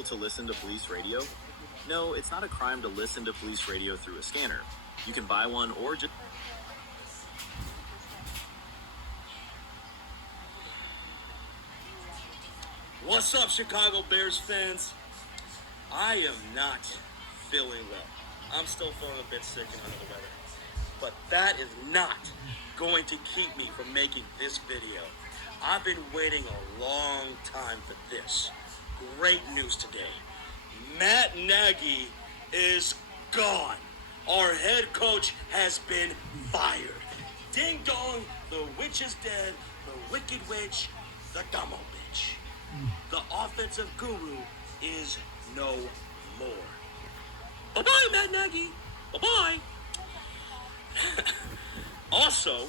illegal to listen to police radio? No, it's not a crime to listen to police radio through a scanner. You can buy one or just... What's up, Chicago Bears fans? I am not feeling well. I'm still feeling a bit sick and under the weather. But that is not going to keep me from making this video. I've been waiting a long time for this. Great news today. Matt Nagy is gone. Our head coach has been fired. Ding dong, the witch is dead, the wicked witch, the dumbo bitch. The offensive guru is no more. Bye-bye, Matt Nagy. Bye-bye. Also,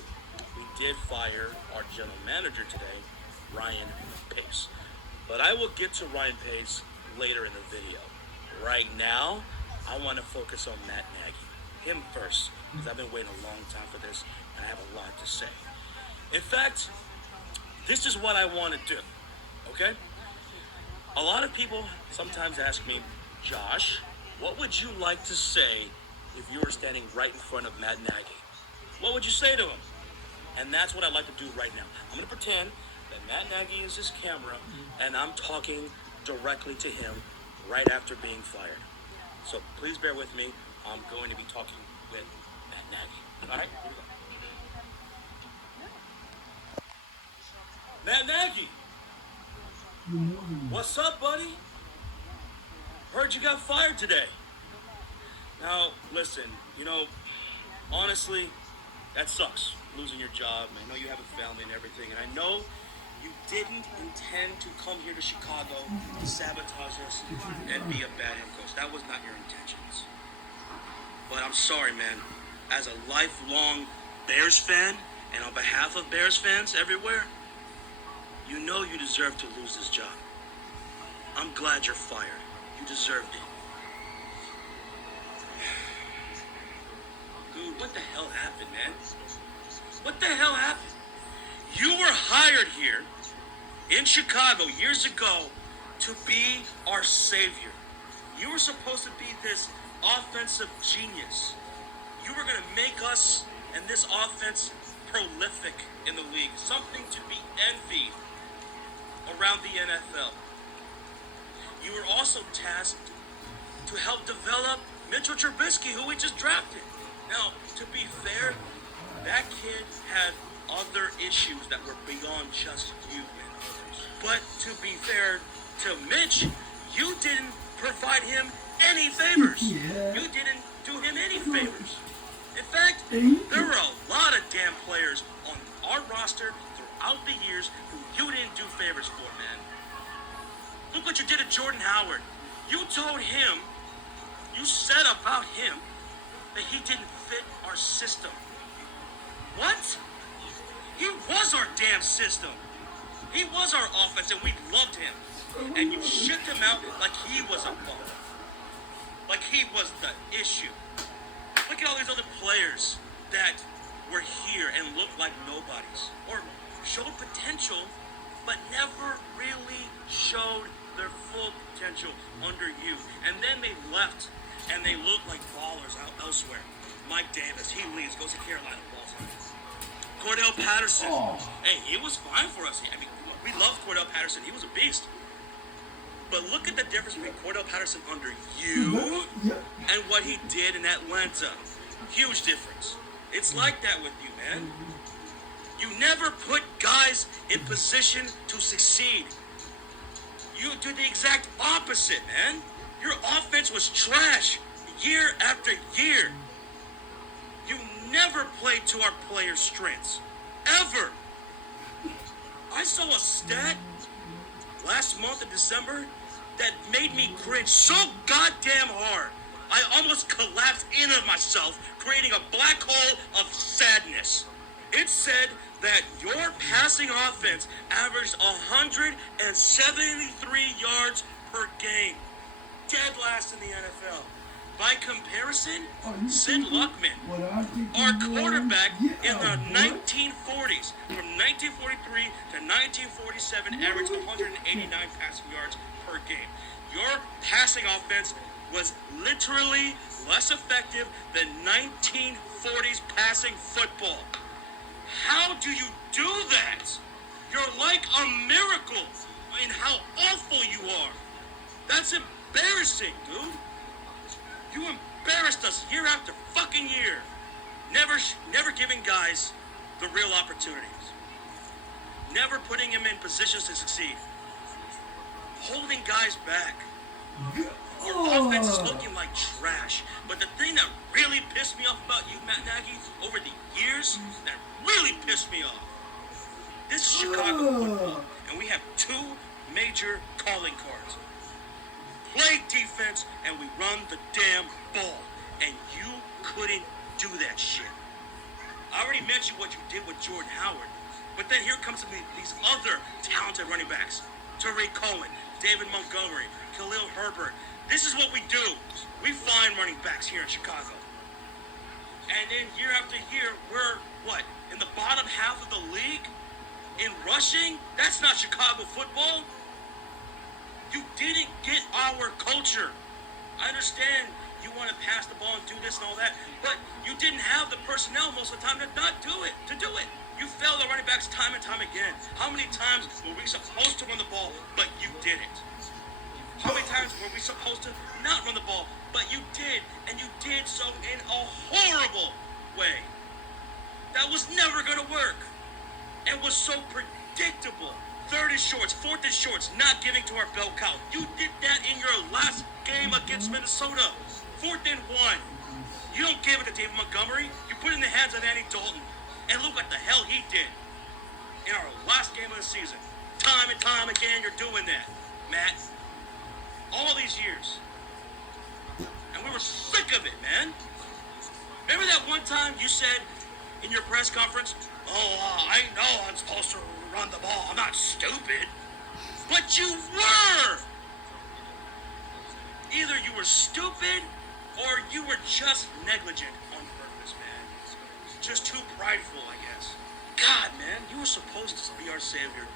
we did fire our general manager today, Ryan Pace. But I will get to Ryan Pace later in the video. Right now, I want to focus on Matt Nagy. Him first, because I've been waiting a long time for this, and I have a lot to say. In fact, this is what I want to do, okay? A lot of people sometimes ask me, Josh, what would you like to say if you were standing right in front of Matt Nagy? What would you say to him? And that's what I'd like to do right now. I'm going to pretend that Matt Nagy is his camera, and I'm talking directly to him right after being fired. So please bear with me. I'm going to be talking with Matt Nagy. All right, here we go. Matt Nagy! What's up, buddy? Heard you got fired today. Now, listen, honestly, that sucks, losing your job. I know you have a family and everything, and I know you didn't intend to come here to Chicago to sabotage us and be a bad head coach. That was not your intentions. But I'm sorry, man. As a lifelong Bears fan, and on behalf of Bears fans everywhere, you know you deserve to lose this job. I'm glad you're fired. You deserved it. Dude, what the hell happened, man? What the hell happened? You were hired here in Chicago years ago to be our savior. You were supposed to be this offensive genius. You were going to make us and this offense prolific in the league, something to be envied around the NFL. You were also tasked to help develop Mitchell Trubisky, who we just drafted. Now, to be fair, that kid had other issues that were beyond just you and others. But to be fair to Mitch, you didn't provide him any favors. You didn't do him any favors. In fact, there were a lot of damn players on our roster throughout the years who you didn't do favors for, man. Look what you did to Jordan Howard. You told him, you said about him, that he didn't fit our system. What? He was our damn system. He was our offense, and we loved him. And you shipped him out like he was a bum. Like he was the issue. Look at all these other players that were here and looked like nobodies. Or showed potential, but never really showed their full potential under you. And then they left, and they looked like ballers out elsewhere. Mike Davis, he leaves, goes to Carolina, balls out. Cordell Patterson, hey, he was fine for us. I mean, we loved Cordell Patterson. He was a beast. But look at the difference between Cordell Patterson under you and what he did in Atlanta. Huge difference. It's like that with you, man. You never put guys in position to succeed. You do the exact opposite, man. Your offense was trash year after year. You never played to our players' strengths. Ever. I saw a stat last month in December that made me cringe so goddamn hard. I almost collapsed in of myself, creating a black hole of sadness. It said that your passing offense averaged 173 yards per game. Dead last in the NFL. By comparison, Sid Luckman, our quarterback in the 1940s, from 1943 to 1947, averaged 189 passing yards per game. Your passing offense was literally less effective than 1940s passing football. How do you do that? You're like a miracle in how awful you are. That's embarrassing, dude. You embarrassed us year after fucking year. Never giving guys the real opportunities. Never putting them in positions to succeed. Holding guys back. Your offense is looking like trash. But the thing that really pissed me off about you, Matt Nagy, over the years, that really pissed me off. This is Chicago football, and we have two major calling cards. Play defense, and we run the damn ball. And you couldn't do that shit. I already mentioned what you did with Jordan Howard. But then here comes these other talented running backs. Tariq Cohen, David Montgomery, Khalil Herbert. This is what we do. We find running backs here in Chicago. And then year after year, we're, what, in the bottom half of the league? In rushing? That's not Chicago football. You didn't get our culture. I understand you want to pass the ball and do this and all that, but you didn't have the personnel most of the time to do it. You failed the running backs time and time again. How many times were we supposed to run the ball, but you didn't? How many times were we supposed to not run the ball, but you did, and you did so in a horrible way? That was never going to work. It was so predictable. Third and shorts, fourth and shorts, not giving to our bell cow. You did that in your last game against Minnesota. 4th and 1. You don't give it to David Montgomery. You put it in the hands of Andy Dalton. And look what the hell he did in our last game of the season. Time and time again, you're doing that, Matt. All these years. And we were sick of it, man. Remember that one time you said in your press conference, I know I'm supposed to run the ball. I'm not stupid. But you were. Either you were stupid or you were just negligent on purpose, man. Just too prideful, I guess. God, man, you were supposed to be our savior,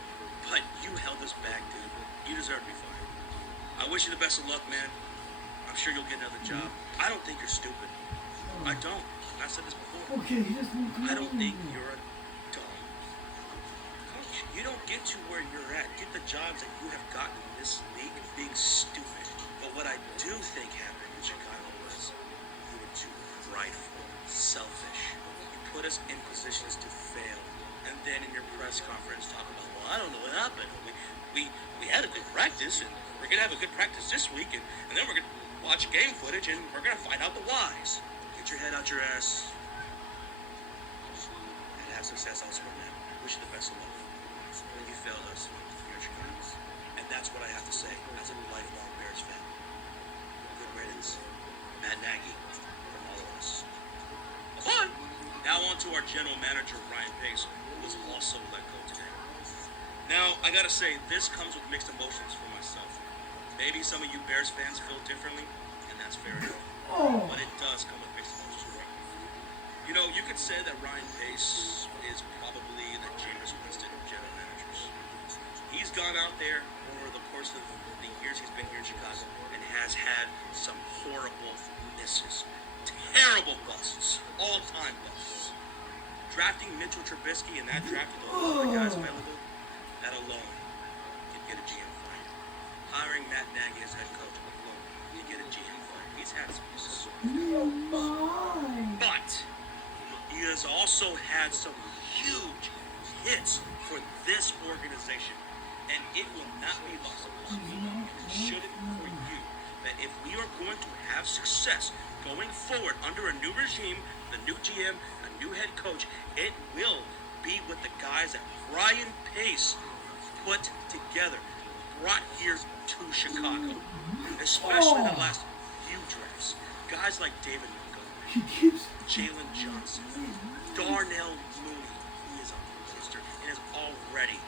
but you held us back, dude. You deserve to be fired. I wish you the best of luck, man. I'm sure you'll get another job. I don't think you're stupid. I don't. I said this before. Okay, I don't think you're a dog. Coach, you don't get to where you're at. Get the jobs that you have gotten in this league being stupid. But what I do think happened in Chicago was you were too prideful, selfish. You put us in positions to fail. And then in your press conference talk about, well, I don't know what happened. We had a good practice, and we're going to have a good practice this week, and then we're going to watch game footage, and we're going to find out the whys. Get your head out your ass and have success elsewhere, man. Wish you the best of luck. When you failed us, you're Chicago. And that's what I have to say as a lifelong Bears fan. Good riddance. Matt Nagy from all of us. But now on to our general manager, Ryan Pace, who was also let go today. Now, I gotta say, this comes with mixed emotions for myself. Maybe some of you Bears fans feel differently, and that's fair enough. But it does come with mixed emotions. You know, you could say that Ryan Pace is probably the Jameis Winston of general managers. He's gone out there over the course of the years he's been here in Chicago and has had some horrible misses. Terrible busts. All-time busts. Drafting Mitchell Trubisky in that draft with all the guys available, that alone can get a GM fired. Hiring Matt Nagy as head coach alone can get a GM fired. He's had some misses. But he has also had some huge hits for this organization. And it will not be lost on me, and it shouldn't for you, that if we are going to have success going forward under a new regime, the new GM, a new head coach, it will be with the guys that Ryan Pace put together, brought here to Chicago, especially the last few drafts. Guys like David Montgomery, Jalen Johnson, Darnell Mooney, who is a monster and is already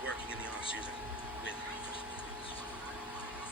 working in the offseason with